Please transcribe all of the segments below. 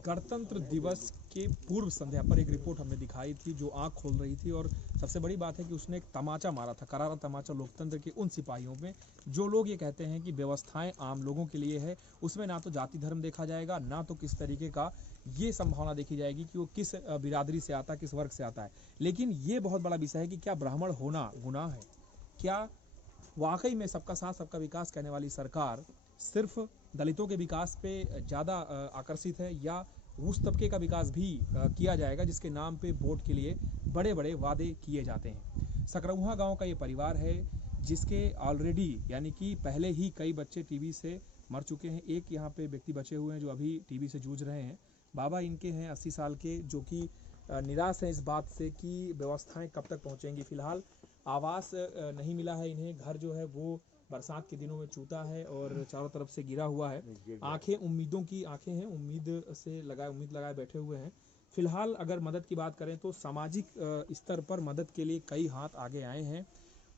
गणतंत्र दिवस के पूर्व संध्या पर एक रिपोर्ट हमने दिखाई थी जो आंख खोल रही थी, और सबसे बड़ी बात है कि उसने एक तमाचा मारा था, करारा तमाचा लोकतंत्र के उन सिपाहियों में जो लोग ये कहते हैं कि व्यवस्थाएं आम लोगों के लिए है। उसमें ना तो जाति धर्म देखा जाएगा, ना तो किस तरीके का ये संभावना देखी जाएगी कि वो किस बिरादरी से आता है, किस वर्ग से आता है। लेकिन ये बहुत बड़ा विषय है कि क्या ब्राह्मण होना गुनाह है? क्या वाकई में सबका साथ सबका विकास कहने वाली सरकार सिर्फ दलितों के विकास पे ज़्यादा आकर्षित है, या उस तबके का विकास भी किया जाएगा जिसके नाम पे वोट के लिए बड़े बड़े वादे किए जाते हैं? सकरौहा गांव का ये परिवार है जिसके ऑलरेडी यानी कि पहले ही कई बच्चे टीबी से मर चुके हैं। एक यहाँ पे व्यक्ति बचे हुए हैं जो अभी टीबी से जूझ रहे हैं। बाबा इनके हैं 80 साल के, जो कि निराश हैं इस बात से कि व्यवस्थाएं कब तक पहुंचेंगी। फिलहाल आवास नहीं मिला है इन्हें, घर जो है वो बरसात के दिनों में चूता है और चारों तरफ से गिरा हुआ है। आंखें उम्मीदों की आंखें हैं, उम्मीद लगाए बैठे हुए हैं। फिलहाल अगर मदद की बात करें तो सामाजिक स्तर पर मदद के लिए कई हाथ आगे आए हैं,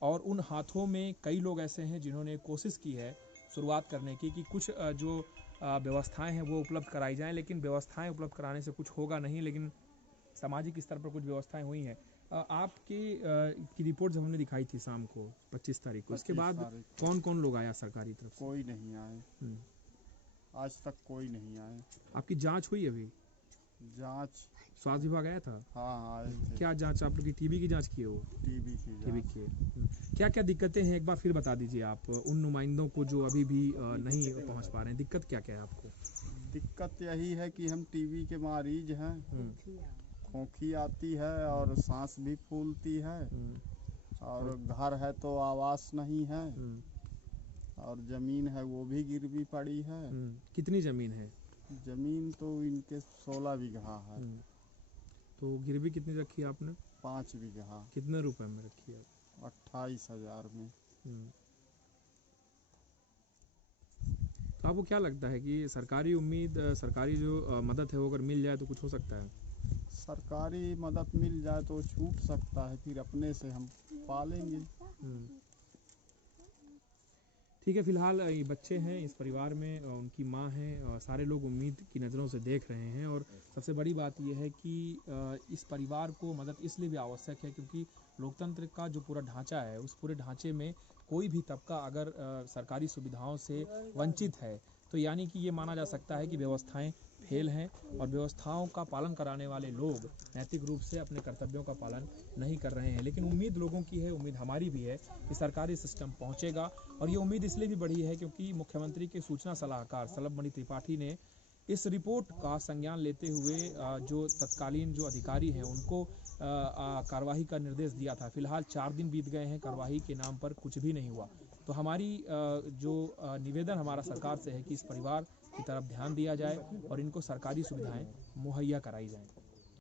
और उन हाथों में कई लोग ऐसे हैं जिन्होंने कोशिश की है शुरुआत करने की कि कुछ जो व्यवस्थाएं हैं वो उपलब्ध कराई जाएं। लेकिन व्यवस्थाएं उपलब्ध कराने से कुछ होगा नहीं, लेकिन सामाजिक स्तर पर कुछ व्यवस्थाएं हुई हैं। आपकी की रिपोर्ट जब हमने दिखाई थी शाम को 25 तारीख को, उसके बाद कौन कौन लोग आया सरकारी तरफ से? कोई नहीं आए, आज तक कोई नहीं आए। आपकी जांच हुई अभी? जांच स्वास्थ्य विभाग आया था? हाँ आए थे। क्या जांच? आप लोग की टीबी की जांच किए हो? टीबी की। क्या क्या दिक्कतें हैं एक बार फिर बता दीजिए आप उन नुमाइंदों को जो अभी भी नहीं पहुंच पा रहे हैं। दिक्कत क्या क्या है आपको? दिक्कत यही है कि हम टीबी के मरीज हैं, खोखी आती है और सांस भी फूलती है, और घर है तो आवास नहीं है, और जमीन है वो भी गिरवी पड़ी है। कितनी जमीन है? जमीन तो इनके 16 बीघा है। तो गिरवी कितनी रखी आपने? 5 बीघा। कितने रुपए में रखी है? 28,000 में। तो आपको क्या लगता है कि सरकारी जो मदद है वो अगर मिल जाए तो कुछ हो सकता है? सरकारी मदद मिल जाए तो छूट सकता है, फिर अपने से हम पालेंगे। ठीक है, फिलहाल ये बच्चे हैं इस परिवार में, उनकी माँ है, सारे लोग उम्मीद की नज़रों से देख रहे हैं। और सबसे बड़ी बात यह है कि इस परिवार को मदद इसलिए भी आवश्यक है क्योंकि लोकतंत्र का जो पूरा ढांचा है उस पूरे ढांचे में कोई भी तबका अगर सरकारी सुविधाओं से वंचित है तो यानी कि ये माना जा सकता है कि व्यवस्थाएं फेल हैं, और व्यवस्थाओं का पालन कराने वाले लोग नैतिक रूप से अपने कर्तव्यों का पालन नहीं कर रहे हैं। लेकिन उम्मीद लोगों की है, उम्मीद हमारी भी है कि सरकारी सिस्टम पहुंचेगा। और ये उम्मीद इसलिए भी बढ़ी है क्योंकि मुख्यमंत्री के सूचना सलाहकार सलभ त्रिपाठी ने इस रिपोर्ट का संज्ञान लेते हुए जो तत्कालीन जो अधिकारी हैं उनको कार्रवाई का निर्देश दिया था। फिलहाल 4 दिन बीत गए हैं, कार्रवाई के नाम पर कुछ भी नहीं हुआ। तो हमारी जो निवेदन हमारा सरकार से है कि इस परिवार की तरफ ध्यान दिया जाए और इनको सरकारी सुविधाएं मुहैया कराई जाएं।